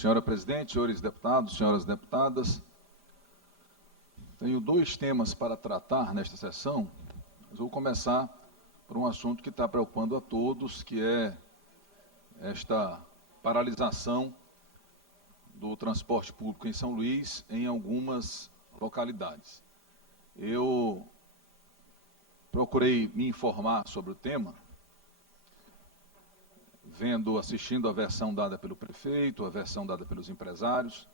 Senhora presidente, senhores deputados, senhoras deputadas, tenho dois temas para tratar nesta sessão. Mas vou começar por um assunto que está preocupando a todos, que é esta paralisação do transporte público em São Luís, em algumas localidades. Eu procurei me informar sobre o tema, assistindo a versão dada pelo prefeito, a versão dada pelos empresários.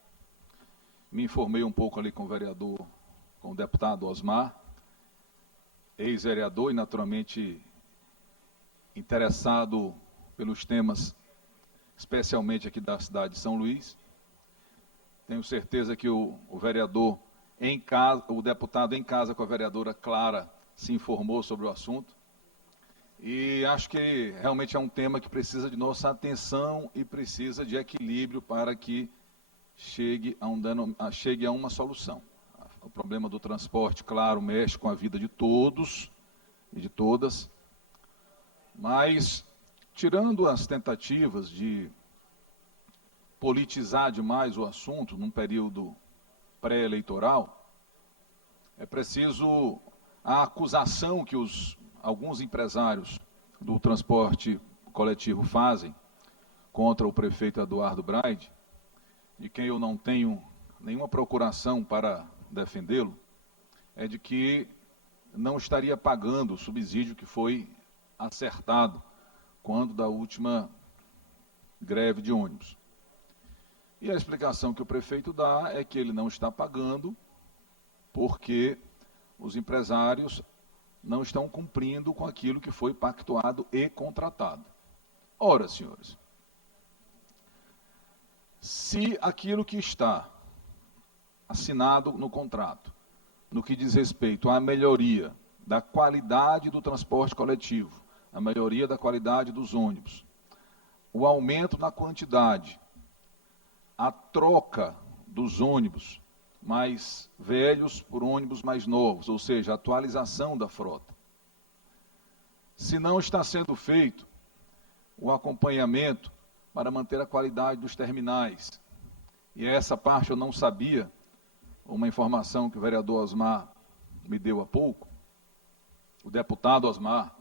Me informei um pouco ali com o vereador, com o deputado Osmar, ex-vereador e naturalmente interessado pelos temas, especialmente aqui da cidade de São Luís. Tenho certeza que o vereador em casa, o deputado em casa com a vereadora Clara se informou sobre o assunto. E acho que realmente é um tema que precisa de nossa atenção e precisa de equilíbrio para que chegue a uma solução. O problema do transporte, claro, mexe com a vida de todos e de todas, mas, tirando as tentativas de politizar demais o assunto num período pré-eleitoral, é preciso a acusação que alguns empresários do transporte coletivo fazem contra o prefeito Eduardo Braide, de quem eu não tenho nenhuma procuração para defendê-lo, é de que não estaria pagando o subsídio que foi acertado quando da última greve de ônibus. E a explicação que o prefeito dá é que ele não está pagando porque os empresários não estão cumprindo com aquilo que foi pactuado e contratado. Ora, senhores, se aquilo que está assinado no contrato, no que diz respeito à melhoria da qualidade do transporte coletivo, a melhoria da qualidade dos ônibus, o aumento na quantidade, a troca dos ônibus mais velhos por ônibus mais novos, ou seja, a atualização da frota. Se não está sendo feito o acompanhamento para manter a qualidade dos terminais, e essa parte eu não sabia, uma informação que o vereador Osmar me deu há pouco, o deputado Osmar.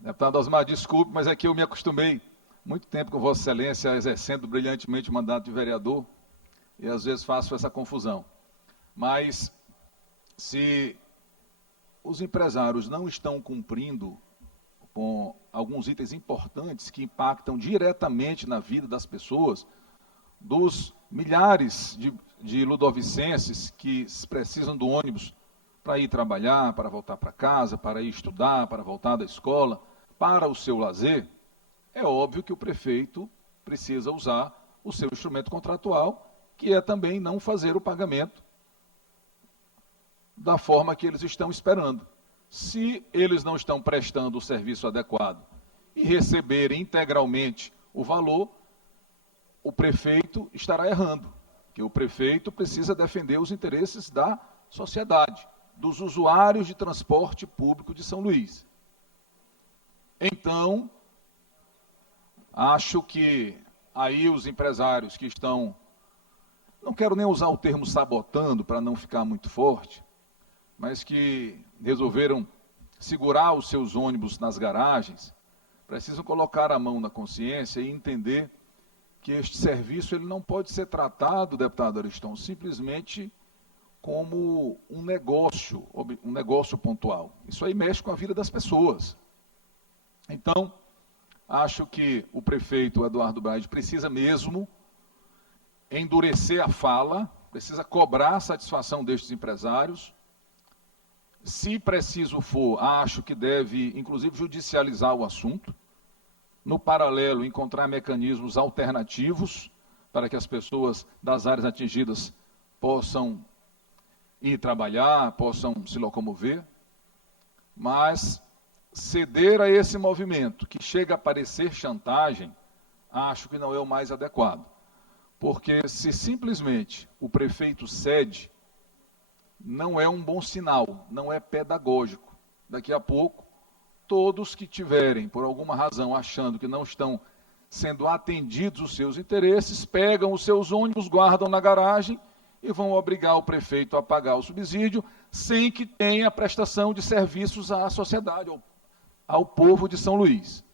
Deputado Osmar, desculpe, mas é que eu me acostumei muito tempo com Vossa Excelência exercendo brilhantemente o mandato de vereador, e às vezes faço essa confusão. Mas, se os empresários não estão cumprindo com alguns itens importantes que impactam diretamente na vida das pessoas, dos milhares de ludovicenses que precisam do ônibus para ir trabalhar, para voltar para casa, para ir estudar, para voltar da escola, para o seu lazer, é óbvio que o prefeito precisa usar o seu instrumento contratual, que é também não fazer o pagamento da forma que eles estão esperando. Se eles não estão prestando o serviço adequado e receberem integralmente o valor, o prefeito estará errando, porque o prefeito precisa defender os interesses da sociedade, dos usuários de transporte público de São Luís. Então, acho que aí os empresários que estão, não quero nem usar o termo sabotando para não ficar muito forte, mas que resolveram segurar os seus ônibus nas garagens, precisam colocar a mão na consciência e entender que este serviço ele não pode ser tratado, deputado Ariston, simplesmente como um negócio pontual. Isso aí mexe com a vida das pessoas. Então, acho que o prefeito Eduardo Braide precisa mesmo endurecer a fala, precisa cobrar a satisfação destes empresários. Se preciso for, acho que deve, inclusive, judicializar o assunto. No paralelo, encontrar mecanismos alternativos para que as pessoas das áreas atingidas possam ir trabalhar, possam se locomover. Mas ceder a esse movimento, que chega a parecer chantagem, acho que não é o mais adequado. Porque se simplesmente o prefeito cede, não é um bom sinal, não é pedagógico. Daqui a pouco, todos que tiverem, por alguma razão, achando que não estão sendo atendidos os seus interesses, pegam os seus ônibus, guardam na garagem e vão obrigar o prefeito a pagar o subsídio sem que tenha prestação de serviços à sociedade, ao povo de São Luís.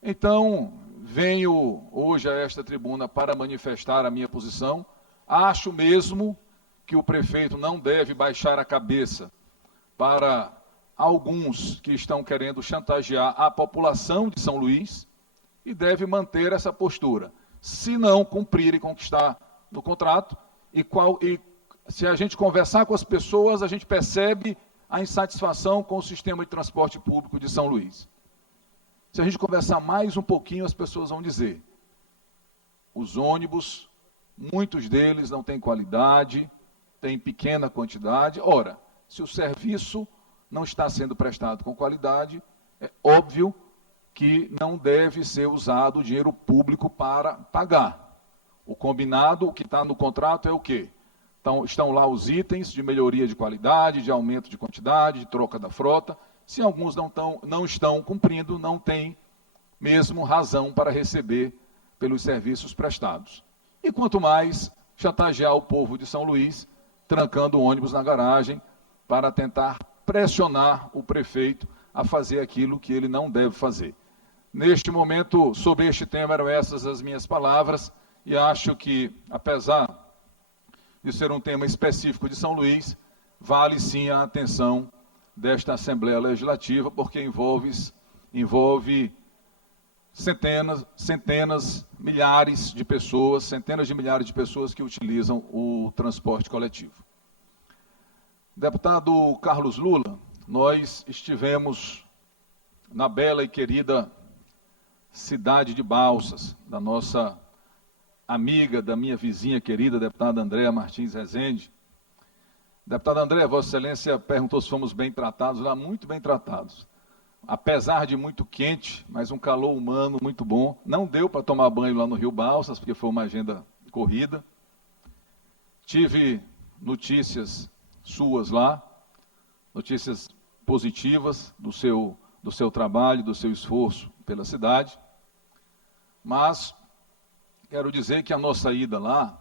Então, venho hoje a esta tribuna para manifestar a minha posição. Acho mesmo que o prefeito não deve baixar a cabeça para alguns que estão querendo chantagear a população de São Luís e deve manter essa postura. Se não cumprirem com o que está no contrato, e se a gente conversar com as pessoas, a gente percebe a insatisfação com o sistema de transporte público de São Luís. Se a gente conversar mais um pouquinho, as pessoas vão dizer: os ônibus, muitos deles não têm qualidade, têm pequena quantidade. Ora, se o serviço não está sendo prestado com qualidade, é óbvio que não deve ser usado o dinheiro público para pagar. O combinado, o que está no contrato é o quê? Então, estão lá os itens de melhoria de qualidade, de aumento de quantidade, de troca da frota. Se alguns não estão cumprindo, não tem mesmo razão para receber pelos serviços prestados. E quanto mais chantagear o povo de São Luís, trancando o ônibus na garagem para tentar pressionar o prefeito a fazer aquilo que ele não deve fazer. Neste momento, sobre este tema, eram essas as minhas palavras, e acho que, apesar de ser um tema específico de São Luís, vale sim a atenção desta Assembleia Legislativa, porque envolve centenas, milhares de pessoas, centenas de milhares de pessoas que utilizam o transporte coletivo. Deputado Carlos Lula, nós estivemos na bela e querida cidade de Balsas, da nossa amiga, da minha vizinha querida, deputada Andréa Martins Rezende. Deputada Andréa, Vossa Excelência perguntou se fomos bem tratados lá, muito bem tratados. Apesar de muito quente, mas um calor humano muito bom. Não deu para tomar banho lá no Rio Balsas, porque foi uma agenda corrida. Tive notícias suas lá, notícias positivas do seu trabalho, do seu esforço pela cidade. Mas quero dizer que a nossa ida lá,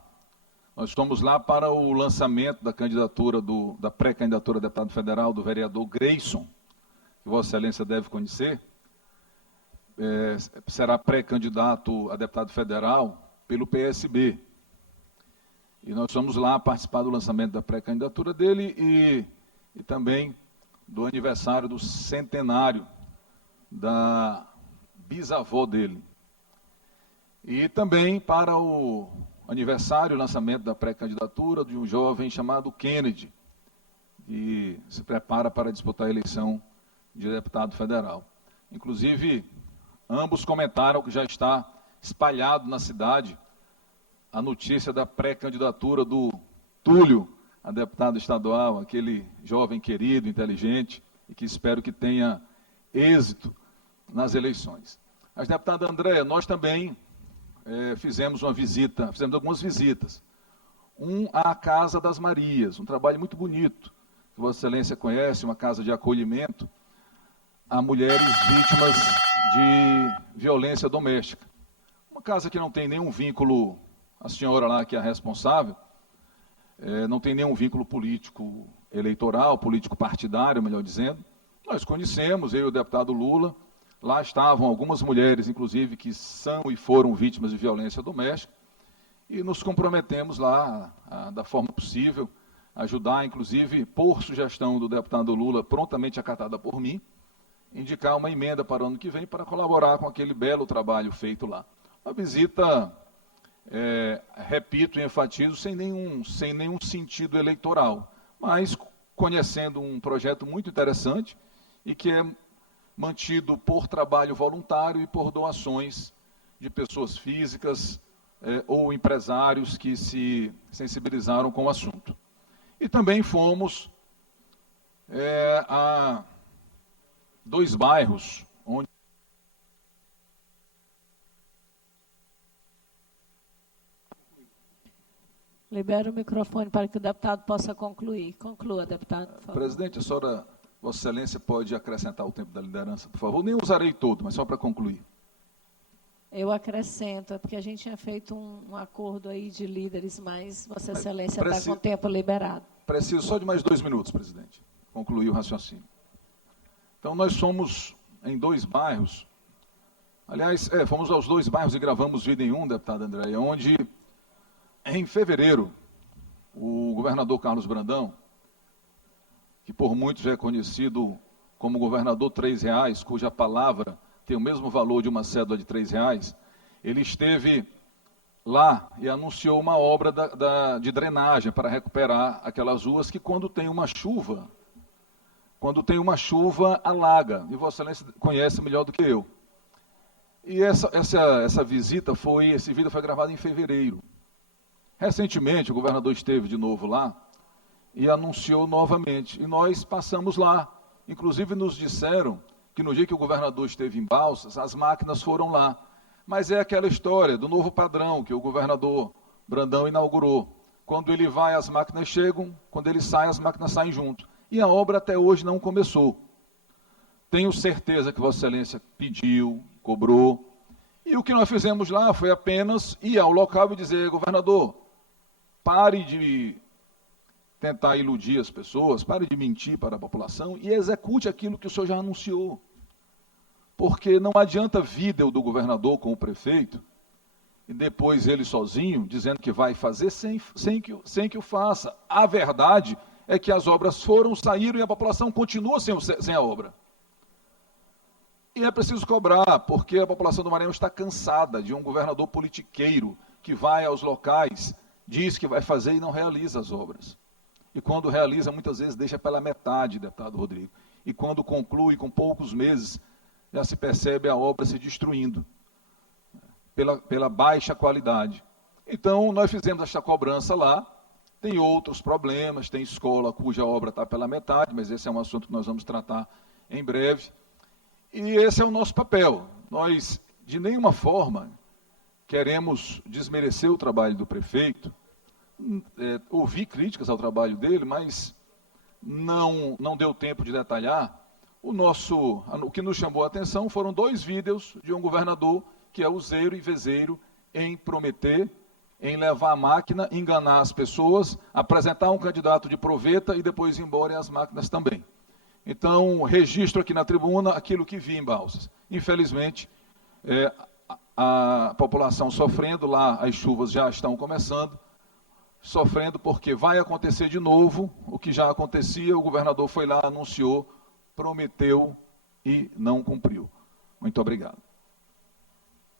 nós estamos lá para o lançamento da candidatura, da pré-candidatura a deputado federal do vereador Greyson, que Vossa Excelência deve conhecer. Será pré-candidato a deputado federal pelo PSB. E nós vamos lá participar do lançamento da pré-candidatura dele e também do aniversário do centenário da bisavó dele. E também para o aniversário, o lançamento da pré-candidatura de um jovem chamado Kennedy, que se prepara para disputar a eleição de deputado federal. Inclusive, ambos comentaram que já está espalhado na cidade a notícia da pré-candidatura do Túlio a deputado estadual, aquele jovem querido, inteligente, e que espero que tenha êxito nas eleições. Mas, deputada Andréa, nós também fizemos algumas visitas. À Casa das Marias, um trabalho muito bonito, que Vossa Excelência conhece, uma casa de acolhimento a mulheres vítimas de violência doméstica. Uma casa que não tem nenhum vínculo, a senhora lá que é a responsável, não tem nenhum vínculo político eleitoral, político partidário, melhor dizendo. Nós conhecemos, eu e o deputado Lula, lá estavam algumas mulheres, inclusive, que são e foram vítimas de violência doméstica, e nos comprometemos lá, da forma possível, ajudar, inclusive, por sugestão do deputado Lula, prontamente acatada por mim, indicar uma emenda para o ano que vem para colaborar com aquele belo trabalho feito lá. Uma visita, repito e enfatizo, sem nenhum sentido eleitoral, mas conhecendo um projeto muito interessante e que é mantido por trabalho voluntário e por doações de pessoas físicas ou empresários que se sensibilizaram com o assunto. E também fomos a 2 bairros onde libera o microfone para que o deputado possa concluir. Conclua, deputado, por favor. Presidente, a senhora, Vossa Excelência, pode acrescentar o tempo da liderança, por favor? Nem usarei todo, mas só para concluir. Eu acrescento, é porque a gente tinha feito um acordo aí de líderes, mas Vossa Excelência está com o tempo liberado. Preciso só de mais 2 minutos, presidente. Concluir o raciocínio. Então, nós somos em 2 bairros. Aliás, fomos aos 2 bairros e gravamos Vida em Um, deputada Andréia, onde, em fevereiro, o governador Carlos Brandão, que por muitos é conhecido como governador R$3, cuja palavra tem o mesmo valor de uma cédula de R$3, ele esteve lá e anunciou uma obra de drenagem para recuperar aquelas ruas que quando tem uma chuva alaga, e Vossa Excelência conhece melhor do que eu. E essa visita esse vídeo foi gravado em fevereiro. Recentemente o governador esteve de novo lá e anunciou novamente, e nós passamos lá, inclusive nos disseram que no dia que o governador esteve em Balsas, as máquinas foram lá. Mas é aquela história do novo padrão que o governador Brandão inaugurou. Quando ele vai, as máquinas chegam, quando ele sai, as máquinas saem junto. E a obra até hoje não começou. Tenho certeza que Vossa Excelência pediu, cobrou. E o que nós fizemos lá foi apenas ir ao local e dizer, governador, pare de tentar iludir as pessoas, pare de mentir para a população e execute aquilo que o senhor já anunciou. Porque não adianta vídeo do governador com o prefeito, e depois ele sozinho, dizendo que vai fazer sem que o faça. A verdade é que as obras saíram e a população continua sem a obra. E é preciso cobrar, porque a população do Maranhão está cansada de um governador politiqueiro que vai aos locais, diz que vai fazer e não realiza as obras. E quando realiza, muitas vezes deixa pela metade, deputado Rodrigo. E quando conclui, com poucos meses, já se percebe a obra se destruindo, pela baixa qualidade. Então, nós fizemos esta cobrança lá, tem outros problemas, tem escola cuja obra está pela metade, mas esse é um assunto que nós vamos tratar em breve. E esse é o nosso papel. Nós, de nenhuma forma, queremos desmerecer o trabalho do prefeito, ouvir críticas ao trabalho dele, mas não deu tempo de detalhar. O que nos chamou a atenção foram 2 vídeos de um governador que é useiro e vezeiro em prometer, em levar a máquina, enganar as pessoas, apresentar um candidato de proveta e depois ir embora e as máquinas também. Então, registro aqui na tribuna aquilo que vi em Balsas. Infelizmente, a população sofrendo lá, as chuvas já estão começando, sofrendo porque vai acontecer de novo o que já acontecia, o governador foi lá, anunciou, prometeu e não cumpriu. Muito obrigado.